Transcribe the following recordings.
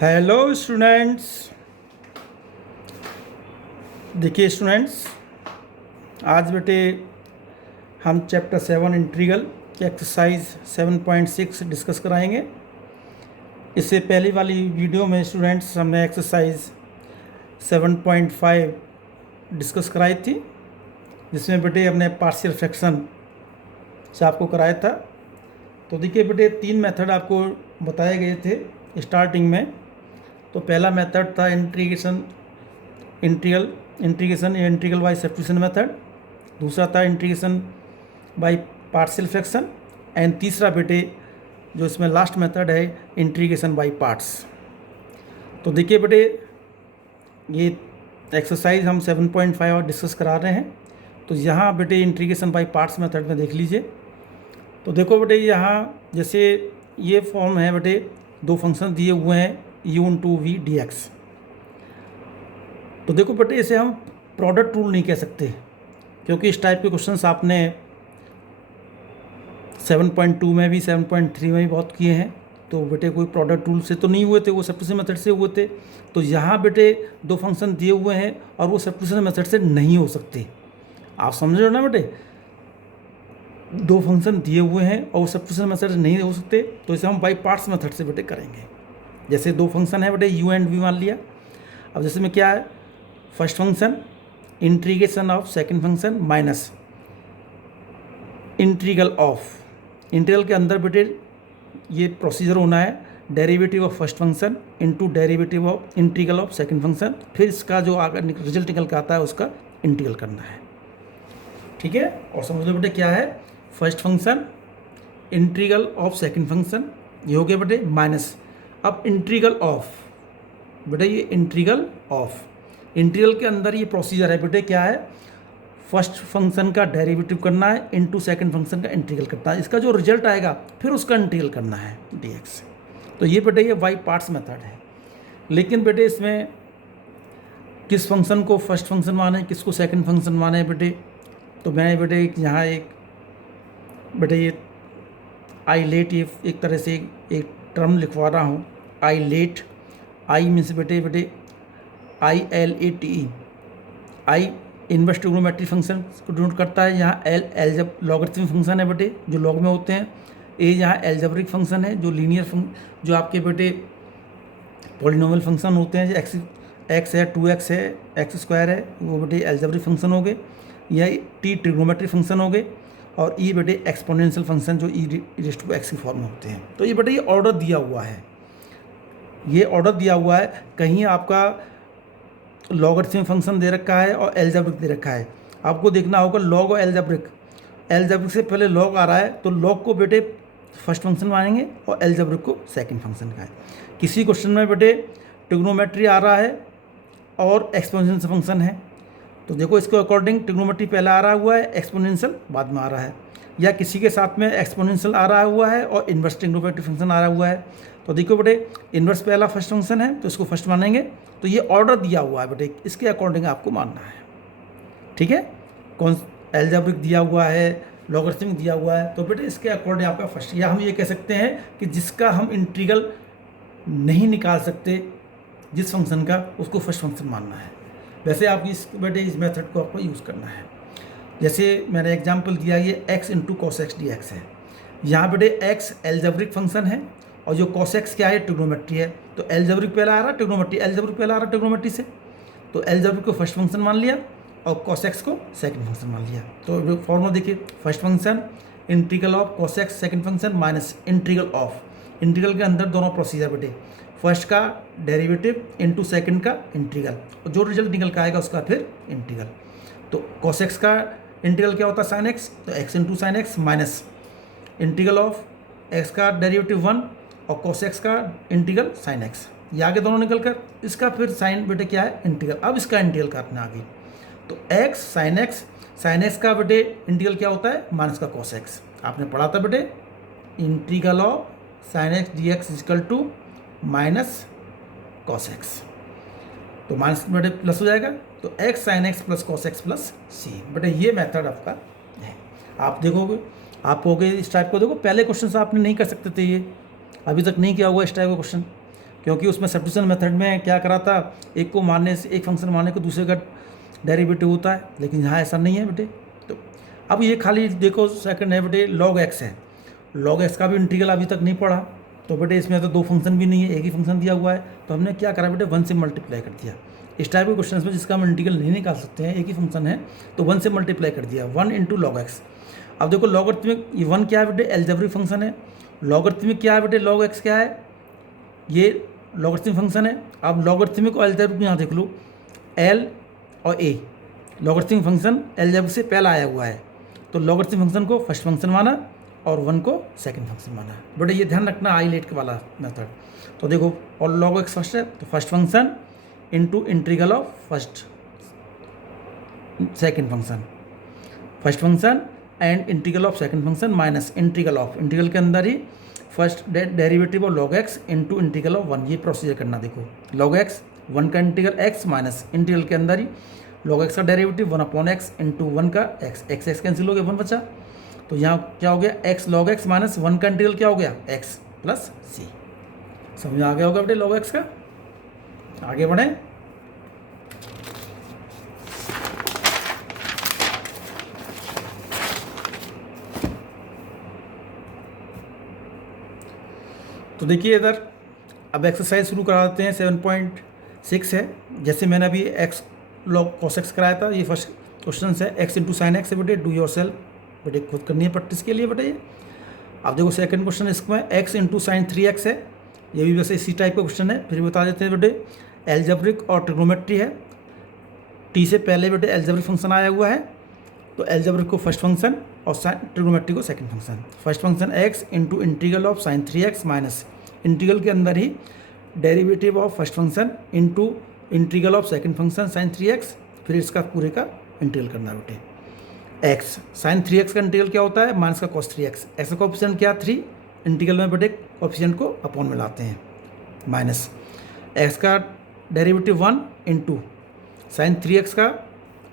Hello students. देखिए students, आज बेटे हम चैप्टर 7 इंटीग्रल की एक्सरसाइज 7.6 डिस्कस कराएंगे। इससे पहली वाली वीडियो में स्टूडेंट्स हमने एक्सरसाइज 7.5 डिस्कस कराई थी, जिसमें बेटे हमने पार्शियल फ्रैक्शन से आपको कराया था। तो देखिए बेटे, 3 मेथड आपको बताए गए थे स्टार्टिंग में। तो पहला मेथड था इंटीग्रल बाय सब्स्टिट्यूशन मेथड, दूसरा था integration by partial fraction, and तीसरा बेटे जो इसमें लास्ट मेथड है इंटीग्रेशन बाय पार्ट्स। तो देखिए बेटे, ये एक्सरसाइज हम 7.5 और डिस्कस करा रहे हैं। तो यहाँ बेटे इंटीग्रेशन बाय पार्ट्स मेथड में देख लीजिए। तो देखो बेटे, यहाँ जैसे ये फॉर्म है बेटे, दो फंक्शन दिए हुए हैं u/v dx। तो देखो बेटे, इसे हम प्रोडक्ट रूल नहीं कह सकते, क्योंकि इस टाइप के क्वेश्चंस आपने 7.2 में भी 7.3 में भी बहुत किए हैं। तो बेटे कोई प्रोडक्ट रूल से तो नहीं हुए थे, वो सब्स्टिट्यूशन मेथड से हुए थे। तो यहाँ बेटे दो फंक्शन दिए हुए हैं और वो सब्स्टिट्यूशन मेथड से नहीं हो सकते। आप समझ रहे हो ना बेटे, दो फंक्शन दिए हुए हैं और वो सब्स्टिट्यूशन मेथड से नहीं हो सकते, तो इसे हम बाई पार्ट्स मेथड से बेटे करेंगे। जैसे दो फंक्शन है बेटे u एंड v मान लिया। अब जैसे में क्या है, first function integration of second function minus integral of, integral के अंदर बेटे ये प्रोसीजर होना है derivative of first function into derivative of integral of second function, फिर इसका जो आगे रिजल्ट निकल के आता है उसका इंटीग्रल करना है। ठीक है, और समझ लो बेटे क्या है, first function integral of second function, ये हो गया बेटे माइनस। अब इंटीग्रल ऑफ बेटे, ये इंटीग्रल ऑफ, इंटीग्रल के अंदर ये प्रोसीजर है बेटे, क्या है, फर्स्ट फंक्शन का डेरिवेटिव करना है इनटू सेकंड फंक्शन का इंटीग्रल करना है, इसका जो रिजल्ट आएगा फिर उसका इंटीग्रल करना है dx। तो ये बेटे ये बाई पार्ट्स मेथड है। लेकिन बेटे इसमें किस फंक्शन को फर्स्ट फंक्शन माने, किसको सेकंड फंक्शन माने बेटे, तो मैं बेटे यहाँ एक बेटे ये आई लेट, ये एक तरह से एक टर्म लिखवा रहा हूँ। आई लेट, आई मीन्स बेटे ILATE, आई इनवर्स ट्रिग्नोमेट्री फंक्शन को डिनोट करता है। यहाँ एल लॉगरिथमिक फंक्शन है बेटे, जो लॉग में होते हैं। ए यहाँ एल्जेब्रिक फंक्शन है, जो लीनियर जो आपके बेटे पॉलिनोमियल फंक्शन होते हैं, जो एक्स है, 2x है, x² है, वो बेटे एल्जेब्रिक फंक्शन हो गए। यह टी ट्रिग्नोमेट्री फंक्शन हो गए। और ई बेटे एक्सपोनेंशियल फंक्शन, जो e⁻x की फॉर्म में होते हैं। तो ये बेटे ये ऑर्डर दिया हुआ है, ये ऑर्डर दिया हुआ है। कहीं आपका लॉगरिथमिक फंक्शन दे रखा है और एल्जेब्रिक दे रखा है, आपको देखना होगा लॉग और एल्जेब्रिक। एल्जेब्रिक से पहले लॉग आ रहा है तो लॉग को बेटे फर्स्ट फंक्शन मानेंगे और एल्जेब्रिक को सेकंड फंक्शन का है। किसी क्वेश्चन में बेटे ट्रिग्नोमेट्री आ रहा है और एक्सपोनेंशियल फंक्शन है, तो देखो इसके अकॉर्डिंग ट्रिग्नोमेट्री पहले आ रहा हुआ है, एक्सपोनेंशियल बाद में आ रहा है। या किसी के साथ में एक्सपोनेंशियल आ रहा हुआ है और इन्वर्स ट्रिग्नोमेट्री फंक्शन आ रहा हुआ है, तो देखो बेटे इन्वर्स पहला फर्स्ट फंक्शन है तो इसको फर्स्ट मानेंगे। तो ये ऑर्डर दिया हुआ है बेटे, इसके अकॉर्डिंग आपको मानना है। ठीक है, कौन एल्जेब्रिक दिया हुआ है, लॉगरिथमिक दिया हुआ है, तो बेटे इसके अकॉर्डिंग आपका फर्स्ट, या हम ये कह सकते हैं कि जिसका हम इंटीग्रल नहीं निकाल सकते जिस फंक्शन का, उसको फर्स्ट फंक्शन मानना है। वैसे आप इस मेथड को आपको यूज़ करना है। जैसे मैंने एग्जांपल दिया, ये x into cos x d x है। यहाँ बेटे x एल्जेब्रिक फंक्शन है और जो cos x क्या है, ट्रिग्नोमेट्री है। तो एल्जेब्रिक पहला आ रहा है, ट्रिग्नोमेट्री एल्जेब्रिक पहला आ रहा है ट्रिग्नोमेट्री से, तो एल्जेब्रिक को फर्स्ट फंक्शन मान लिया और cos x को सेकंड फंक्शन मान लिया। तो फॉर्मूला देखिए, first function integral of cos x second function minus integral of, integral के अंदर दोनों प्रोसीजर बेटे, फर्स्ट का डेरिवेटिव इनटू सेकंड का इंटीग्रल, और जो रिजल्ट निकल के आएगा उसका फिर इंटीग्रल। तो cos x का इंटीग्रल क्या होता है, साइन x, तो x into sine x minus integral of x का डेरिवेटिव 1 और cos x का इंटीग्रल साइन x, ये आगे दोनों निकल कर, इसका फिर साइन बेटे क्या है, इंटीग्रल। अब इसका इंटीग्रल करना आगे, तो x साइन x का बेटे इंटीग्रल क्या होता है, माइनस का cos x। आपने पढ़ा था बेटे integral of sine x dx equal to minus cos x, तो माइनस बेटे प्लस हो जाएगा, तो x sine x plus cos x plus c। बेटे ये मेथड आपका है। आप देखोगे, आप कहोगे इस टाइप को, देखो पहले क्वेश्चन आपने नहीं कर सकते थे, ये अभी तक नहीं किया हुआ इस टाइप का क्वेश्चन, क्योंकि उसमें सब्स्टिट्यूशन मेथड में क्या करा था, एक को मानने से, एक फंक्शन मानने को दूसरे का डेरिवेटिव होता है, लेकिन यहाँ ऐसा नहीं है बेटे। तो अब ये खाली देखो सेकंड है बेटे log x है, log x का भी इंटीग्रल अभी तक नहीं पढ़ा, तो बेटे इसमें तो दो फंक्शन भी नहीं है, एक ही फंक्शन दिया हुआ है, तो हमने क्या करा बेटे 1 से मल्टीप्लाई कर दिया। इस टाइप के क्वेश्चन में जिसका हम इंटीग्रल नहीं निकाल सकते हैं, एक ही फंक्शन है, तो 1 से मल्टीप्लाई कर दिया, 1 × log x। अब देखो लॉगरिथमिक, ये 1 क्या है बेटे, एल्जेब्रिक फंक्शन है। लॉगरिथमिक क्या है बेटे, log x क्या है, ये लॉगरिथमिक फंक्शन है। अब लॉगरिथमिक और एल्जेब्रिक यहाँ देख लो, L और A, लॉगरिथमिक फंक्शन एल्जेब्रिक से पहला आया हुआ है, तो लॉगरिथमिक फंक्शन को फर्स्ट फंक्शन माना और 1 को सेकंड फंक्शन माना। बेटा ये ध्यान रखना आईलेट वाला मेथड। तो देखो और log x फर्स्ट है, तो first function into integral of first second function, first function and integral of second function minus integral of, integral के अंदर ही first derivative of log x into integral of 1। ये procedure करना। देखो log x 1 का integral x minus integral के अंदर ही log x का डेरिवेटिव 1/x इंटू 1 का x, x कैंसिल हो गया, 1 बचा। तो यहाँ क्या हो गया, x log x माइनस 1 का इंटीग्रल क्या हो गया, x प्लस c। समझ में आ गया होगा बेटे log x का। आगे बढ़ें। तो देखिए इधर अब एक्सरसाइज शुरू करा देते हैं। 7.6 है, जैसे मैंने अभी x log cos x कराया था, ये फर्स्ट क्वेश्चन है, x इंटू साइन एक्स है बेटे, डू योर सेल्फ बेटे, खुद करनी है प्रैक्टिस के लिए बेटे ये। अब देखो सेकंड क्वेश्चन इसमें x इंटू साइन 3x है, ये भी वैसे इसी टाइप का क्वेश्चन है। फिर बता देते हैं बेटे एल्जेब्रिक और ट्रिग्नोमेट्री है, t से पहले बेटे एल्जेब्रिक फंक्शन आया हुआ है, तो एल्जेब्रिक को फर्स्ट फंक्शन और ट्रिग्नोमेट्री को second function. First function x into integral of sine 3x minus integral के अंदर ही derivative of first function into integral of second function sine 3x, फिर इसका पूरे का इंटीग्रल करना बेटे। x साइन 3x का इंटीग्रल क्या होता है, माइनस का cos 3x, x का कोफिशिएंट क्या 3, इंटीग्रल में बेटे कोफिशिएंट को अपॉन में लाते हैं, माइनस x का डेरिवेटिव 1 इंटू साइन 3x का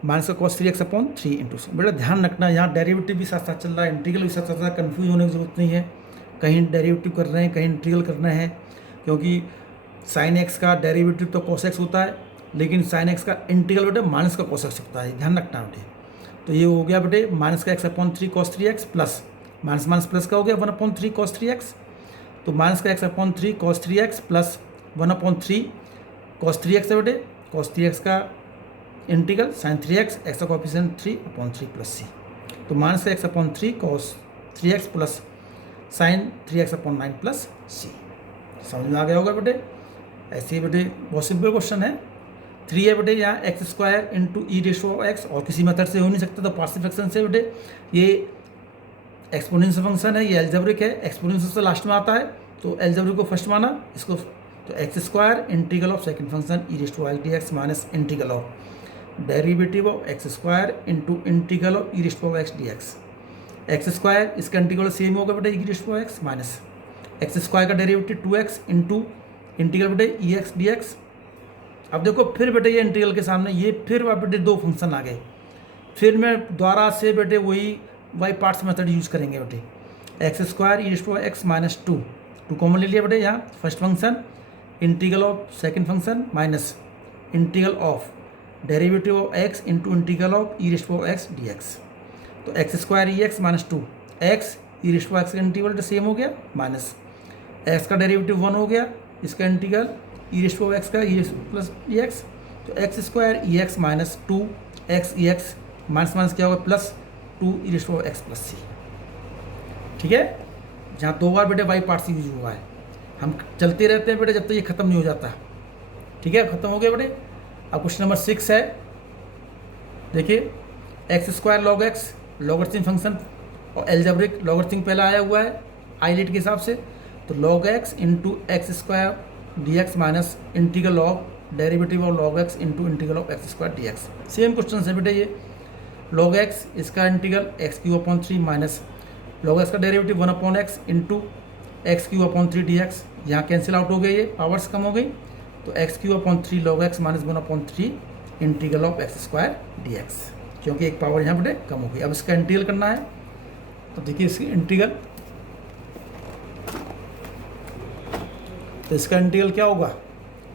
माइनस का cos 3x अपॉन 3 इंटू। बेटा ध्यान रखना यहाँ डेरिवेटिव भी साथ साथ चल रहा है, इंटीग्रल भी साथ साथ, कन्फ्यूज होने की जरूरत नहीं है, कहीं डेरिवेटिव कर रहे हैं कहीं इंटीग्रल कर रहे हैं, क्योंकि साइन एक्स का डेरिवेटिव तो cos x होता है, लेकिन साइन एक्स का इंटीग्रल बेटे माइनस का cos x होता है, ध्यान रखना बेटे। तो ये हो गया बेटे माइनस का x upon 3 cos 3x plus minus minus plus का हो गया 1/3 cos 3x, तो माइनस का x upon 3 cos 3x plus 1/3 cos 3x है बेटे, cos 3x का इंटीग्रल साइन 3x, x का कोफिशिएंट 3/3 प्लस c, तो माइनस का x upon 3 cos 3x plus sign 3x upon 9 plus c। समझ में आ गया होगा बेटे। ऐसे ही बेटे बहुत सिंपल क्वेश्चन है। 3 है बेटे यहाँ x² into E ratio of x, और किसी मेथड से हो नहीं सकता, तो पार्शियल फ्रैक्शन से बेटे, ये एक्सपोनेंशियल फंक्शन है, ये एल्जेब्रिक है, एक्सपोनेंशियल से लास्ट में आता है, तो एल्जेब्रिक को फर्स्ट माना इसको, तो x² integral of second function E ratio of dx minus integral of derivative of x² into integral of E ratio of x dx। x² इसका इंटीग्रल सेम होगा बेटे ई ratio of x minus x² का derivative 2x into integral बेटे ई x d x. अब देखो फिर बेटे ये इंटीग्रल के सामने ये फिर बेटे दो फंक्शन आ गए, फिर मैं दोबारा से बेटे वही वाई पार्ट्स मेथड यूज करेंगे बेटे। x² E ratio of x minus 2 common ले लिया बेटे, यहाँ first function integral of second function minus integral of derivative of x into integral of E ratio of x dx। तो x² E x minus 2 x E ratio of x का integral same हो गया, minus x का derivative 1 हो गया, इसका integral E ratio of x का E plus ई x, तो x² ई एक्स माइनस 2 x ई एक्स माइनस माइनस क्या होगा plus 2 E ratio of x plus c। ठीक है, जहाँ दो बार बेटे वाई पार्ट्स यूज हुआ है, हम चलते रहते हैं बेटे जब तक ये खत्म नहीं हो जाता। ठीक है, खत्म हो गया बेटे। अब क्वेश्चन नंबर 6 है, देखिए x² log x logarithmic function और एल्जेब्रिक लॉगरिथमिक पहला आया हुआ है आईलेट के हिसाब से, तो log x into x² dx minus integral of derivative of log x into integral of x² dx। Same question है बेटे ये, log x इसका integral x³ minus log x का derivative 1/x into x³ dx, यहाँ cancel out हो गए, ये powers कम हो गई, तो x³ log x minus 1/3 integral of x² dx, क्योंकि एक पावर यहाँ बेटे कम हो गई। अब इसका इंटीग्रल करना है, तो देखिए इसकी इंटीग्रल, तो इसका इंटीग्रल क्या होगा,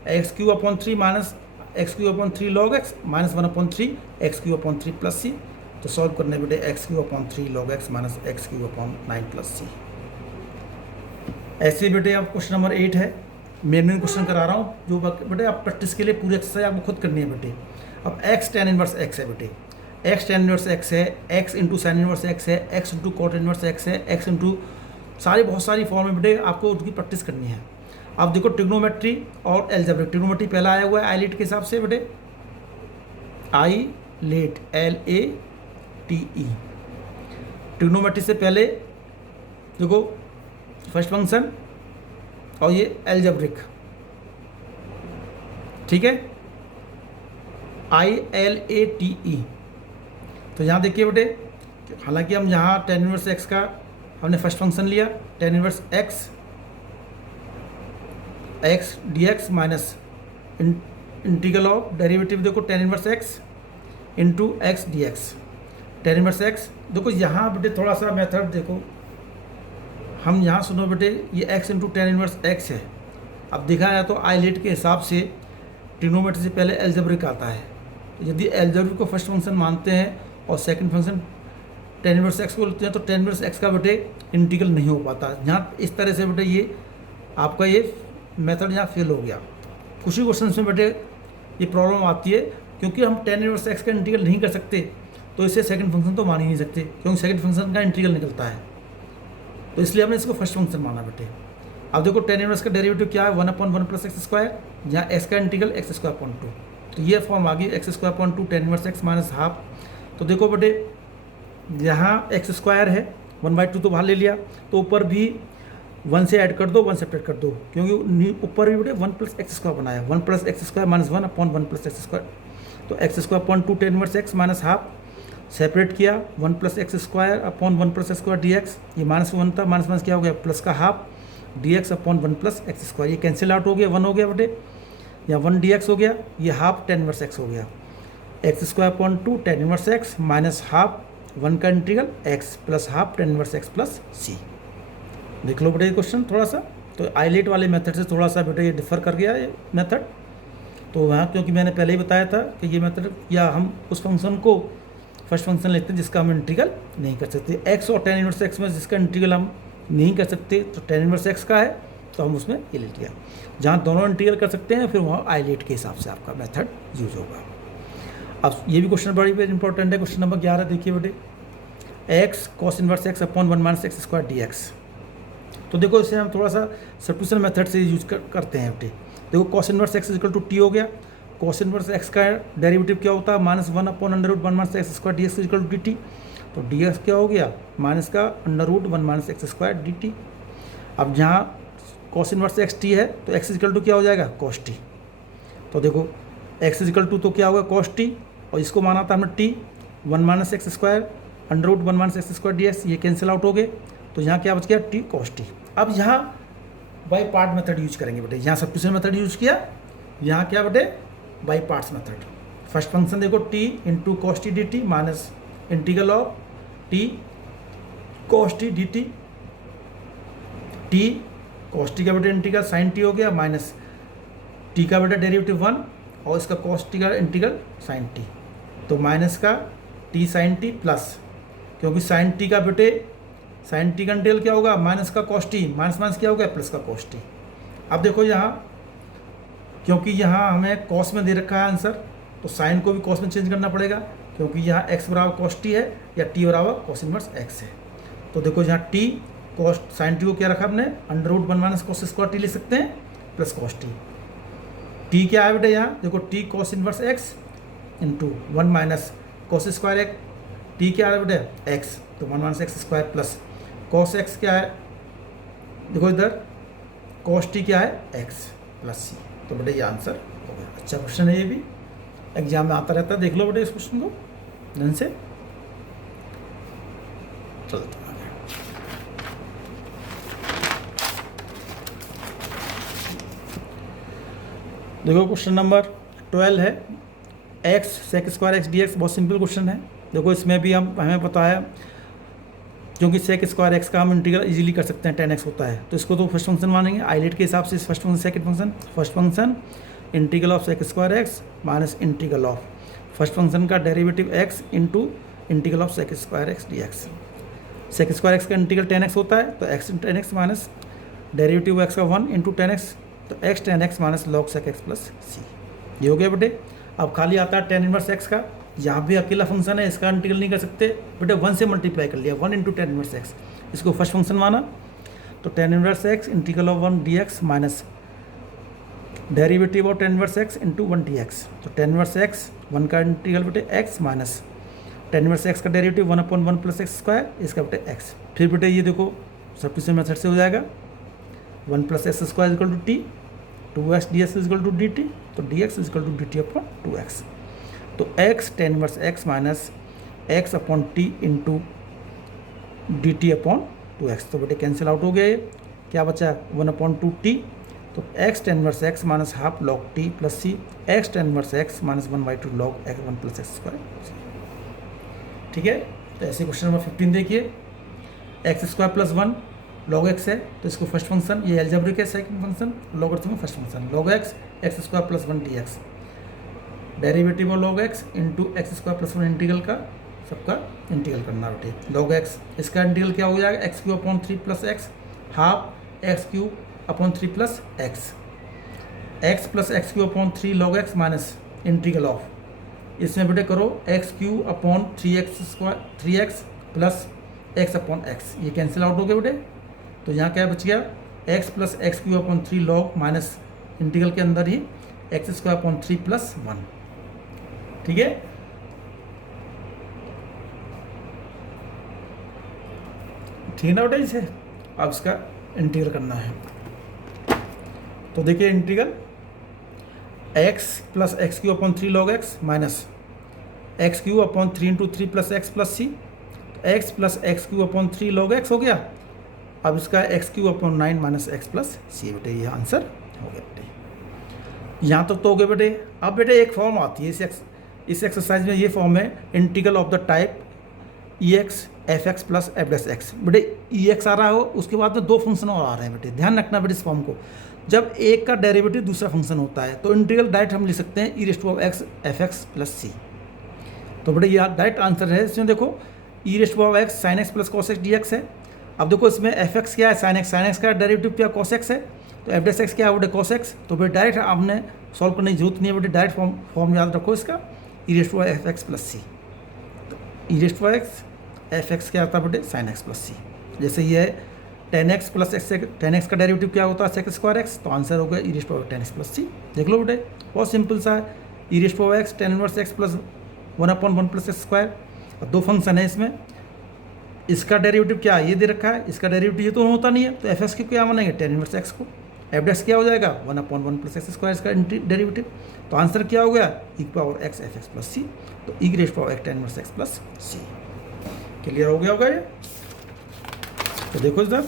x cube upon 3 minus x cube upon 3 log x minus 1 upon 3 x cube upon 3 plus सी। तो सॉल्व करने बेटे x cube upon 3 log x minus x cube upon 9 plus c. ऐसे बेटे अब क्वेश्चन नंबर 8 है, मेन क्वेश्चन करा रहा हूँ जो बेटे आप प्रैक्टिस के लिए पूरी एक्सरसाइज आपको खुद करनी है बेटे। अब एक्स tan इनवर्स एक्स है बेटे, एक्स tan इनवर्स एक्स है, x into sine inverse x है, x into cot inverse x है, एक्स इंटू बहुत सारी फॉर्म में बेटे आपको उसकी प्रैक्टिस करनी है। अब देखो ट्रिग्नोमेट्री और एल्जेब्रिक, ट्रिग्नोमेट्री पहला आया हुआ है आईलेट के हिसाब से बेटे, आई लेट LATE। ट्रिग्नोमेट्री से पहले देखो फर्स्ट फंक्शन और ये एल्जेब्रिक, ठीक है, ILATE। तो यहाँ देखिए बेटे, हालांकि हम यहाँ tan इनवर्स एक्स का हमने फर्स्ट फंक्शन लिया, tan inverse x dx minus integral of derivative देखो tan inverse x into x dx। tan inverse x देखो यहाँ बेटे थोड़ा सा मेथड देखो, हम यहाँ सुनो बेटे ये x into tan inverse x है। अब देखा जाए तो आईलेट के हिसाब से ट्रिग्नोमेट्री से पहले एल्जेब्रिक आता है। यदि एल्जेब्रिक को फर्स्ट फंक्शन मानते हैं और second function tan inverse x को लेते हैं तो tan इनवर्स एक्स का बेटे इंटीग्रल नहीं हो पाता। यहाँ इस तरह से बेटे ये आपका ये मेथड यहाँ फेल हो गया। कुछ ही क्वेश्चन में बेटे ये प्रॉब्लम आती है, क्योंकि हम tan इनवर्स एक्स का इंटीग्रल नहीं कर सकते तो इसे सेकंड फंक्शन तो मान ही नहीं सकते, क्योंकि सेकंड फंक्शन का इंटीग्रल निकलता है, तो इसलिए हमने इसको फर्स्ट फंक्शन माना बेटे। अब देखो tan इनवर्स का डेरिवेटिव क्या है, 1/1 प्लस एक्स स्क्वायर, जहाँ एक्स का इंटीग्रल x स्क्वायर अपॉन 2, तो ये फॉर्म आ गई x square upon 2 tan inverse x minus half. तो देखो बेटे यहाँ एक्स स्क्वायर है, 1/2 तो बाहर ले लिया, तो ऊपर भी 1 से ऐड कर दो, 1 सेपरेट कर दो, क्योंकि ऊपर भी बेटे 1 प्लस एक्स स्क्वायर बनाया, 1 plus x square minus 1/1 plus x square, तो x square upon 2 tan inverse x minus half, separate किया 1 plus x square upon 1 plus x square dx, ये -1 था, माइनस क्या हो गया प्लस का half dx upon 1 plus x square, ये cancel out हो गया, 1 हो गया बेटे, या 1 dx हो गया, ये हाफ tan इनवर्स एक्स हो गया, x square upon 2 tan inverse x minus half 1 का integral x plus half tan inverse x plus C. देख लो बेटे ये क्वेश्चन थोड़ा सा, तो आईलेट वाले मेथड से थोड़ा सा बेटे ये डिफर कर गया ये मेथड। तो वहाँ क्योंकि मैंने पहले ही बताया था कि ये मेथड या हम उस फंक्शन को फर्स्ट फंक्शन लेते हैं जिसका हम इंटीग्रल नहीं कर सकते, x और tan इनवर्स एक्स में जिसका इंटीग्रल हम नहीं कर सकते, तो tan इनवर्स एक्स का है तो हम उसमें ये ले लिया। जहाँ दोनों इंटीग्रल कर सकते हैं फिर वहाँ आईलेट के हिसाब से आपका मेथड यूज होगा। अब ये भी क्वेश्चन बड़ी इंपॉर्टेंट है, क्वेश्चन नंबर 11 देखिए बेटे, x cos inverse x upon 1 minus x square dx। तो देखो इसे हम थोड़ा सा सब्स्टिट्यूशन मेथड से यूज करते हैं बेटे। देखो cos inverse X equal to t हो गया, cos इनवर्स एक्स का डेरिवेटिव क्या होता है, -1 upon √1 minus x square dx equal to dt, तो dx क्या हो गया माइनस का √1 माइनस एक्स स्क्वायर dt। अब जहाँ cos इनवर्स एक्स t है तो x इक्वल टू क्या हो जाएगा cos t, तो देखो x इक्वल टू तो क्या होगा cos t, और इसको माना था हमने t 1 minus x square √1 minus x square dx, ये कैंसिल आउट हो गए, तो यहाँ क्या बच गया t cos t। अब यहाँ बाई पार्ट मेथड यूज करेंगे बेटे, यहाँ सब्स्टिट्यूशन मेथड यूज किया, यहाँ क्या बेटे by parts method. First function देखो t into cos t dt minus integral of t cos t dt, t cos t का बेटा इंटीग्रल sin t हो गया माइनस t का बेटा डेरिवेटिव 1 और इसका cos t का इंटीग्रल sin t, तो माइनस का t sin t प्लस, क्योंकि sin t का बेटे sin t का इंटीग्रल क्या होगा माइनस का cos t, माइनस माइनस क्या हो गया प्लस का cos t। अब देखो यहाँ क्योंकि यहाँ हमें cos में दे रखा है आंसर, तो sin को भी cos में चेंज करना पड़ेगा, क्योंकि यहाँ x बराबर cos t है या t बराबर cos इनवर्स x है। तो देखो यहाँ t cos sin t को क्या रखा हमने √1 माइनस cos स्क्वायर t ले सकते हैं प्लस cos t, t क्या है बेटा यहाँ देखो t cos inverse x into 1 minus cos square x, t क्या है बेटा x, तो 1 minus x square plus cos x क्या है देखो इधर cos t क्या है x प्लस c, तो बेटा ये आंसर हो गया। अच्छा क्वेश्चन है, ये भी एग्जाम में आता रहता है, देख लो बेटे इस क्वेश्चन को ध्यान से। चलते आगे, देखो क्वेश्चन नंबर 12 है, x sec square x dx, बहुत सिंपल क्वेश्चन है। देखो इसमें भी हमें पता है क्योंकि सेक स्क्वायर एक्स का हम इंटीग्रल इजीली कर सकते हैं, 10x होता है, तो इसको तो फर्स्ट फंक्शन मानेंगे। आइलेट के हिसाब से इस first function second function, first function integral of sec square x minus integral of first function का derivative x into integral of sec square x d x. Sec square x का integral 10x होता है, तो x 10x minus derivative x का 1 into 10x, तो x 10x minus log sec x plus C. ये हो गया बेटे। अब खाली आता है tan इनवर्स x का, यहाँ भी अकेला फंक्शन है, इसका इंटीग्रल नहीं कर सकते बेटे, 1 से मल्टीप्लाई कर लिया, 1 इंटू tan इनवर्स x, इसको फर्स्ट फंक्शन माना, तो tan inverse x integral of 1 dx minus derivative of tan inverse x into 1 dx। तो tan इनवर्स x 1 का इंटीग्रल बेटे x minus tan inverse x का डेरिवेटिव 1/1 प्लस एक्स स्क्वायर, इसका बेटे x। फिर बेटे ये देखो सब्स्टिट्यूशन मेथड से हो जाएगा, 1 plus x square equal to T, 2x ds equal to dt, तो dx equal to dt upon 2x। तो x tan inverse x minus x upon T into dt upon 2x, तो बेटे cancel out हो गया। ये क्या बचा 1/2t, तो x tan inverse x minus half log t plus C, x tan inverse x minus 1/2 log x 1 plus x square. ठीक है, तो ऐसे क्वेश्चन नंबर 15 देखिए, x square plus 1 log x है, तो इसको फर्स्ट फंक्शन, ये एल्जेब्रिक है second function, logarithm first function, log x x square plus 1 d x, derivative of log x into x square plus 1 integral का सबका integral करना बेटे। लॉग एक्स इसका इंटीग्रल क्या हो जाएगा, x cube upon 3 plus x, half x cube upon 3 plus x, x plus x cube upon 3 log x minus integral of, इसमें बेटे करो x cube upon 3x square 3x plus x upon x, ये cancel out हो गया बेटे। तो यहाँ क्या बच गया, x plus x cube upon 3 log minus integral के अंदर ही एक्स स्क्वायर अपॉन 3 प्लस 1। ठीक है, ठीक है ना बेटा। इसे अब इसका इंटीग्रल करना है, तो देखिए integral x plus x cube upon 3 log x minus x cube upon 3 into 3 plus x plus C, x plus x cube upon 3 log x हो गया। अब इसका x cube upon 9 minus x plus C बेटे, ये answer हो गया बेटे। यहाँ तक तो हो गया बेटे। अब बेटे एक फॉर्म आती है इस एक्सरसाइज में, ये फॉर्म है integral of the type E x f x plus F dash x. बेटे ई एक्स आ रहा हो, उसके बाद में 2 फंक्शन और आ रहे हैं बेटे, ध्यान रखना बेटे इस फॉर्म को। जब एक का डेरिवेटिव दूसरा फंक्शन होता है तो इंटीग्रल डायरेक्ट हम लिख सकते हैं e raised to of x f x plus सी। तो बेटे ये डायरेक्ट आंसर है। इसमें देखो e raised to of x sine x plus cos x d x है। अब देखो इसमें एफ एक्स क्या है, साइन एक्स का डेरिवेटिव क्या कॉस एक्स है, तो एफ डैश एक्स क्या है बेटे कॉस एक्स। तो बेटे डायरेक्ट आपने सॉल्व करने की जरूरत नहीं है बेटे, डायरेक्ट फॉर्म याद रखो इसका, e raised to f x plus सी। तो e raised to x f x क्या आता है बेटे साइन एक्स प्लस सी। जैसे ये है ten x plus x, 10x का डेरिवेटिव क्या होता है सेक स्क्वायर एक्स, तो आंसर हो गया e raised to 10x plus C. देख लो बेटे बहुत सिंपल सा है, e raised to x tan inverse x plus 1/1 plus x square. और 2 फंक्शन है इसमें, इसका डेरिवेटिव क्या ये दे रखा है, इसका डेरिवेटिव ये तो होता नहीं है, तो एफ एक्स को क्या मानेंगे टेन इनवर्स एक्स को, एफ डैश क्या हो जाएगा 1/1 प्लस एक्स स्क्वायर इसका डेरिवेटिव। तो आंसर क्या हो गया e power x f x plus सी, तो e raised to x tan inverse x plus C. Clear हो गया होगा ये। तो देखो इधर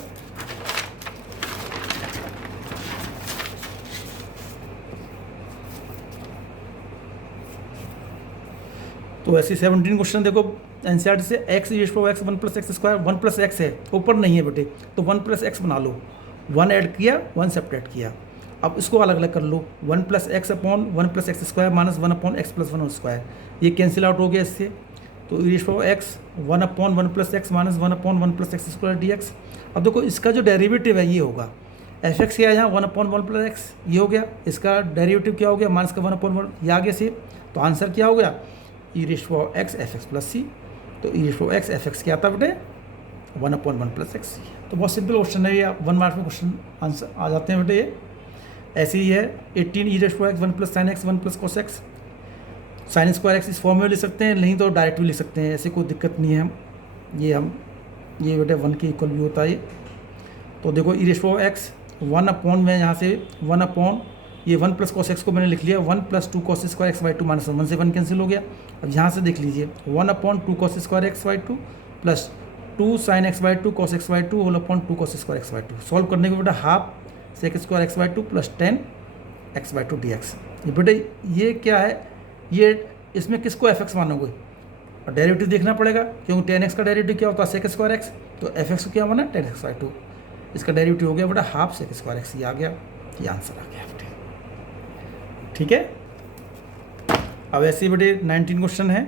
तो ऐसे 17 क्वेश्चन देखो एनसीईआरटी से, X raised to x 1 plus x square, 1 plus X है ऊपर नहीं है बेटे, तो 1 प्लस एक्स बना लो, 1 ऐड किया 1 सेपरेट किया। अब इसको अलग अलग कर लो, 1 plus x upon 1 plus x square minus 1 upon x plus 1 square, ये कैंसिल आउट हो गया इससे। तो rest of x 1/1 plus x minus 1/1 plus x square d x. अब देखो इसका जो डेरिवेटिव है ये होगा एफ एक्स क्या है यहाँ 1/1 प्लस एक्स, ये हो गया, इसका डेरिवेटिव क्या हो गया माइनस का 1/1, ये आगे से। तो आंसर क्या हो गया e raised of x f x plus सी। तो e raised of x f x क्या आता बेटे 1/1 प्लस एक्स। तो बहुत सिंपल क्वेश्चन है ये, 1 मार्क्स में क्वेश्चन आंसर आ जाते हैं बेटे ये। ऐसे ही है 18 e raised of x 1 plus sine x 1 plus cos x, sine square x इस फॉर्म में लिख सकते हैं, नहीं तो डायरेक्ट भी लिख सकते हैं, ऐसे कोई दिक्कत नहीं है। ये बेटे 1 के इक्वल भी होता है ये। तो देखो ई रेस्ट ऑफ एक्स 1/, में यहाँ से 1/, ये 1 प्लस कॉस एक्स को मैंने लिख लिया 1 plus 2 cos square X by 2 minus 1 से 1 कैंसिल हो गया। अब यहाँ से देख लीजिए 1/2 cos square X by 2 plus 2 sine X by 2 cos X by 2 whole upon 2 cos square X by 2। Solve करने के बेटा half sec square X by 2 plus 10 X by 2 D x. ये बेटे ये क्या है, ये इसमें किसको एफ एक्स मानोगे और डेरिवेटिव देखना पड़ेगा, क्योंकि 10x का डेरिवेटिव क्या होता है सेक स्क्वायर एक्स, तो एफ एक्स को क्या बना, टेन एक्स बाई टू, इसका डेरिवेटिव हो गया बेटा हाफ सेक स्क्वायर एक्स, ये आ गया, ये आंसर आ गया बेटे। ठीक है, अब ऐसे ही बेटे 19 क्वेश्चन है,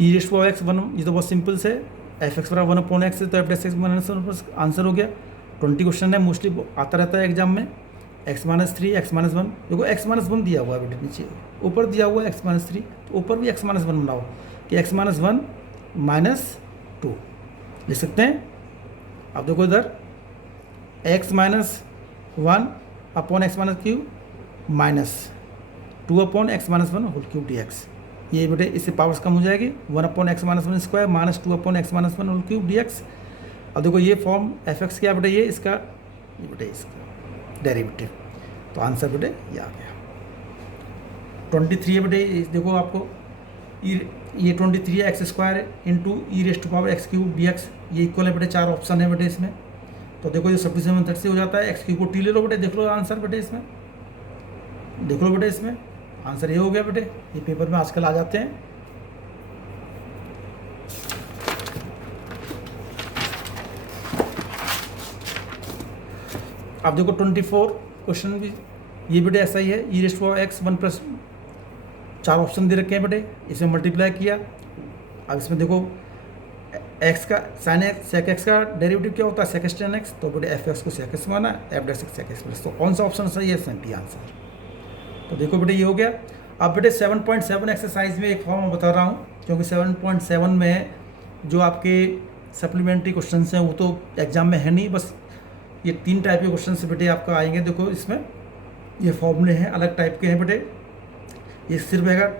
e rest power x one, ये तो बहुत सिंपल से, एफ एक्स बराबर 1/x है तो एफ एक्स माइनस आंसर हो गया। 20 क्वेश्चन है, मोस्टली आता रहता है एग्जाम में, x-3 x-1, देखो x-1 दिया हुआ है बेटे, नीचे ऊपर दिया हुआ है x-3, तो ऊपर भी x-1 बनाओ कि x-1 माइनस 2 लिख सकते हैं। अब देखो इधर x-1 upon x-3 minus 2 upon x-1 whole cube dx, ये बेटे इससे पावर्स कम हो जाएगी, 1 upon x-1 square minus 2 upon x-1 whole cube dx। अब देखो ये फॉर्म एफ एक्स क्या बेटे, ये इसका, ये बेटे इसका डेरिवेटिव, तो आंसर बेटे ये आ गया। 23 है बेटे, देखो आपको ये 23 है x square into E raised to power X cube D x, ये इक्वल है बेटे, 4 ऑप्शन है बेटे इसमें। तो देखो ये सब्स्टिट्यूशन मेथड से हो जाता है, एक्स क्यूब को टी ले लो बेटे, देख लो आंसर बेटे इसमें, देख लो बेटे इसमें आंसर ये हो गया बेटे, ये पेपर में आजकल आ जाते हैं। अब देखो 24 क्वेश्चन भी ये बेटे ऐसा ही है, e raised to x 1 plus 4 option दे रखे हैं बेटे, इसमें मल्टीप्लाई किया। अब इसमें देखो एक्स का साइन एक्स सेक एक्स का डेरिवेटिव क्या होता है, सेक टेन एक्स, तो बेटे एफ एक्स को सेक एक्स माना, F dash X sec x plus, तो कौन सा ऑप्शन सही है, इसमें बी आंसर। तो देखो बेटे ये हो गया। अब बेटे 7.7 एक्सरसाइज में एक फॉर्म मैं बता रहा हूँ, क्योंकि 7.7 में जो आपके सप्लीमेंट्री क्वेश्चन हैं वो तो एग्जाम में है नहीं, बस ये 3 टाइप के क्वेश्चन से बेटे आपका आएंगे। देखो इसमें ये फॉर्मूले हैं, अलग टाइप के हैं बेटे, ये सिर्फ अगर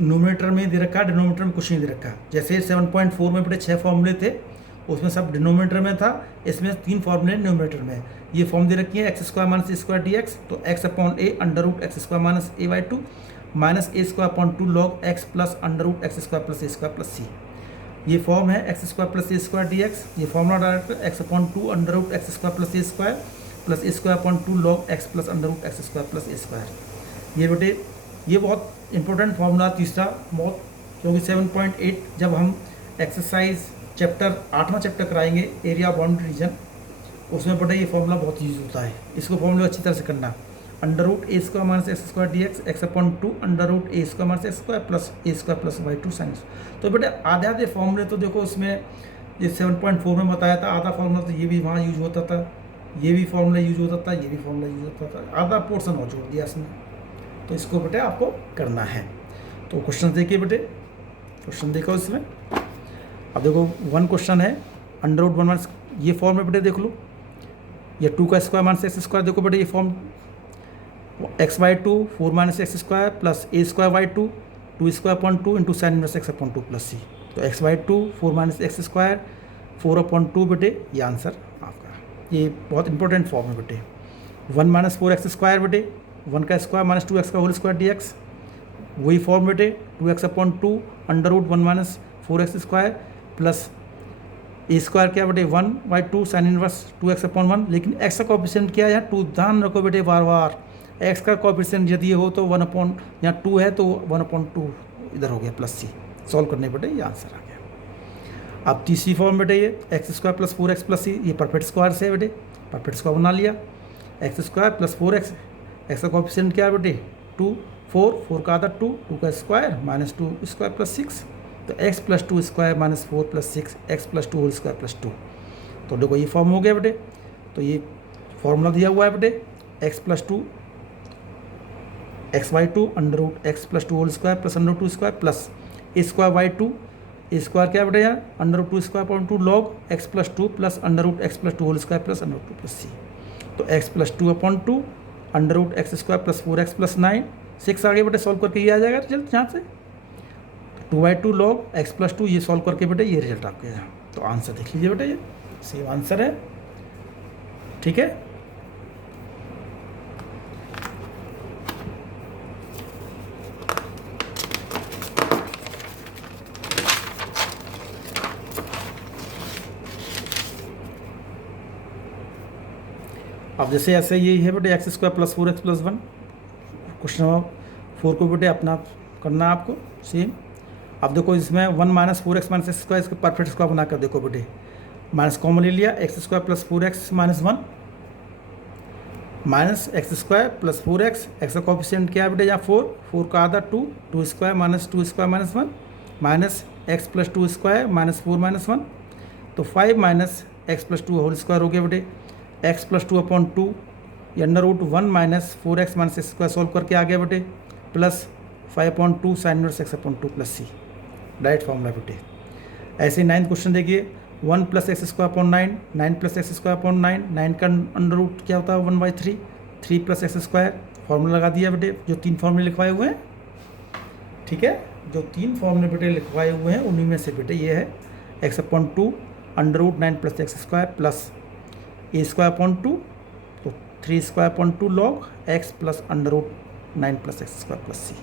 नोमिनेटर में दे रखा है, डिनोमिनेटर में कुछ नहीं दे रखा। जैसे 7.4 में बेटे 6 फॉर्मूले थे, उसमें सब डिनोमिनेटर में था, इसमें 3 फॉर्मूले नोमिनेटर में। ये फॉर्म दे रखी है x square minus a square d x, तो x upon a under root x square minus a by 2 minus a square upon 2 log x plus under root x square plus a square plus C. ये form है x square plus a square d x, ये formula direct x upon 2 under root x square plus a square plus a square upon 2 log x plus under root x square plus a square. ये बेटे ये बहुत important formula तीसरा बहुत, क्योंकि 7.8 जब हम एक्सरसाइज चैप्टर 8वां चैप्टर कराएंगे एरिया बाउंड्री रीजन, उसमें बेटे ये फॉर्मूला बहुत यूज होता है, इसको फॉर्मूला अच्छी तरह से करना। Under root a square minus x square d x, x upon 2 under root a square minus x square plus a square plus by 2 sine. तो बेटे आधे आधे फॉर्मूले तो देखो इसमें ये 7.4 में बताया था, आधा फॉर्मूला तो ये भी वहाँ यूज होता था, ये भी फॉर्मूला यूज होता था, ये भी फॉर्मूला यूज होता था, आधा पोर्सन और जोड़ दिया इसमें। तो इसको बेटे आपको करना है। तो क्वेश्चन देखिए बेटे, क्वेश्चन देखो इसमें। अब देखो 1 क्वेश्चन है अंडर रूट 1 माइनस, ये फॉर्म में बेटे देख लो, ये 2 का स्क्वायर माइनस एक्स स्क्वायर, देखो बेटे ये form x by 2 4 minus x square plus a square by 2 2 square upon 2 into sine inverse x upon 2 plus सी। तो x by 2 4 minus x square 4 upon 2 बेटे, ये आंसर आपका, ये बहुत इंपॉर्टेंट फॉर्म है बेटे। 1 माइनस 4 एक्स स्क्वायर बेटे, 1 का स्क्वायर माइनस 2 एक्स का होल स्क्वायर डी एक्स, वही फॉर्म बेटे 2 x upon 2 under root 1 minus 4 x square plus a square क्या बेटे 1 by 2 sine inverse 2 x upon 1, लेकिन एक्स का कॉफिशिएंट क्या है यहाँ 2, ध्यान रखो बेटे बार बार, एक्स का कॉफिशिएंट यदि हो तो 1 अपॉन, यहाँ 2 है तो 1 अपॉन 2 इधर हो गया प्लस सी, सॉल्व करने बेटे ये आंसर आ गया। अब तीसरी फॉर्म बेटे ये x square plus 4 x plus C, ये परफेक्ट स्क्वायर से है बेटे, परफेक्ट स्क्वायर बना लिया, x square plus 4 x, x का कॉफिशिएंट क्या है बेटे 2 4 का आधा 2 का स्क्वायर माइनस 2 स्क्वायर प्लस 6, तो x plus 2 square minus 4 plus 6 X plus 2 whole square plus 2। तो देखो ये फॉर्म हो गया बेटे, तो ये फॉर्मूला दिया हुआ है बेटे x plus 2 x by 2 under root x plus 2 whole square plus under 2 square plus a square by 2, a square क्या बेटे यार under root 2 square upon 2 log x plus 2 plus under root x plus 2 whole square plus under root 2 plus सी। तो x plus 2 upon 2 under root x square plus 4 x plus 9 6 आगे बेटे solve करके ये आ जाएगा result यहाँ से, 2/2 लॉग एक्स प्लस 2, ये solve करके बेटे ये रिजल्ट आपके यहाँ। तो आंसर देख लीजिए बेटे, ये सेम आंसर है, ठीक है। अब जैसे ऐसे यही है बेटे x square plus 4 x plus 1, question number 4 को बेटे अपना करना आपको सेम। अब देखो इसमें 1 minus 4x minus x square, इसका परफेक्ट स्क्वायर बना कर देखो बेटे, माइनस कॉमन ले लिया, x square plus 4x minus 1 minus x square plus 4x, x का कॉफिशिएंट क्या है बेटे यहाँ 4, 4 का आधा 2, 2 square minus 2 square minus 1 minus x plus 2 square minus 4 minus 1, तो 5 minus x plus 2 whole square हो गया बेटे, एक्स प्लस 2 अपॉन 2, ये under root 1 minus 4x minus x square solve करके आ गया बेटे, plus 5/2 sine inverse x upon 2 plus C, direct formula बेटे। ऐसे ही 9th क्वेश्चन देखिए, 1 plus x square upon 9, 9 plus x square upon 9, 9 का अंडर रूट क्या होता है 1/3, 3 प्लस एक्स स्क्वायर, फॉर्मूला लगा दिया बेटे, जो 3 फॉर्मूले लिखवाए हुए हैं, ठीक है, जो 3 फॉर्मूले बेटे लिखवाए हुए हैं उन्हीं में से बेटे ये है x upon 2 under root 9 plus x square plus a square upon 2, तो 3 square upon 2 log x plus under root 9 plus x square plus सी,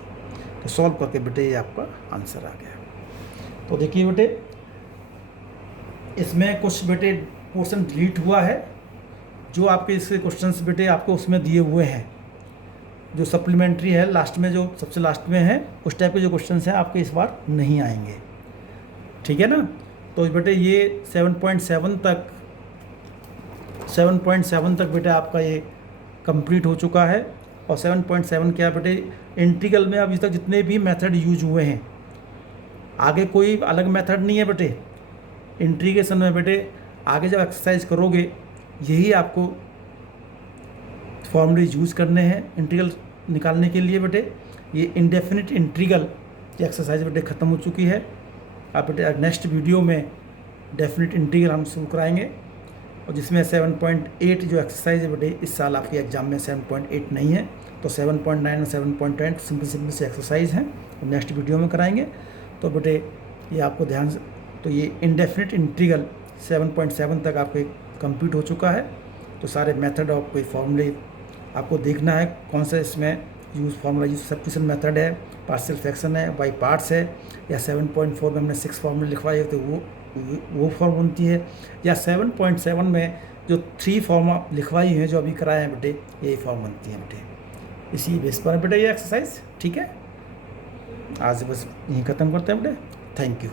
तो सॉल्व करके बेटे ये आपका आंसर आ गया। तो देखिए बेटे इसमें कुछ बेटे पोर्शन डिलीट हुआ है, जो आपके इसके क्वेश्चंस बेटे आपको उसमें दिए हुए हैं, जो सप्लीमेंट्री है लास्ट में, जो सबसे लास्ट में है, उस टाइप के जो क्वेश्चंस हैं आपके इस बार नहीं आएंगे, ठीक है ना। तो बेटे ये 7.7 तक बेटे आपका ये कंप्लीट हो चुका है। और 7.7 क्या बेटे, इंटीग्रल में अभी तक जितने भी मेथड यूज हुए हैं, आगे कोई अलग मेथड नहीं है बेटे इंटीग्रेशन में। बेटे आगे जब एक्सरसाइज करोगे यही आपको फॉर्मूले यूज़ करने हैं इंटीग्रल निकालने के लिए बेटे। ये इंडेफिनिट इंटीग्रल की एक्सरसाइज बेटे ख़त्म हो चुकी है। आप बेटे नेक्स्ट वीडियो में डेफिनिट इंटीग्रल हम शुरू कराएंगे, और जिसमें 7.8 जो एक्सरसाइज है बेटे इस साल आपके एग्जाम में 7.8 नहीं है, तो 7.9 और 7.10 सिंपल से एक्सरसाइज हैं, तो नेक्स्ट वीडियो में कराएंगे। तो बेटे ये आपको ध्यान से, तो ये इंडेफिनिट इंटीग्रल 7.7 तक आपके कंप्लीट हो चुका है। तो सारे मेथड और कोई फॉर्मूले आपको देखना है कौन सा इसमें use formula use substitution method है, पार्शियल फ्रैक्शन है, बाई पार्ट्स है, या 7.4 में हमने 6 फार्मूले लिखवाए हो तो वो फॉर्म बनती है, या 7.7 में जो 3 फॉर्म लिखवाई हैं जो अभी कराए हैं बेटे यही फॉर्म बनती है बेटे। इसी बेस पर बेटे ये एक्सरसाइज, ठीक है। आज बस यहीं ख़त्म करते हैं बेटे। Thank you.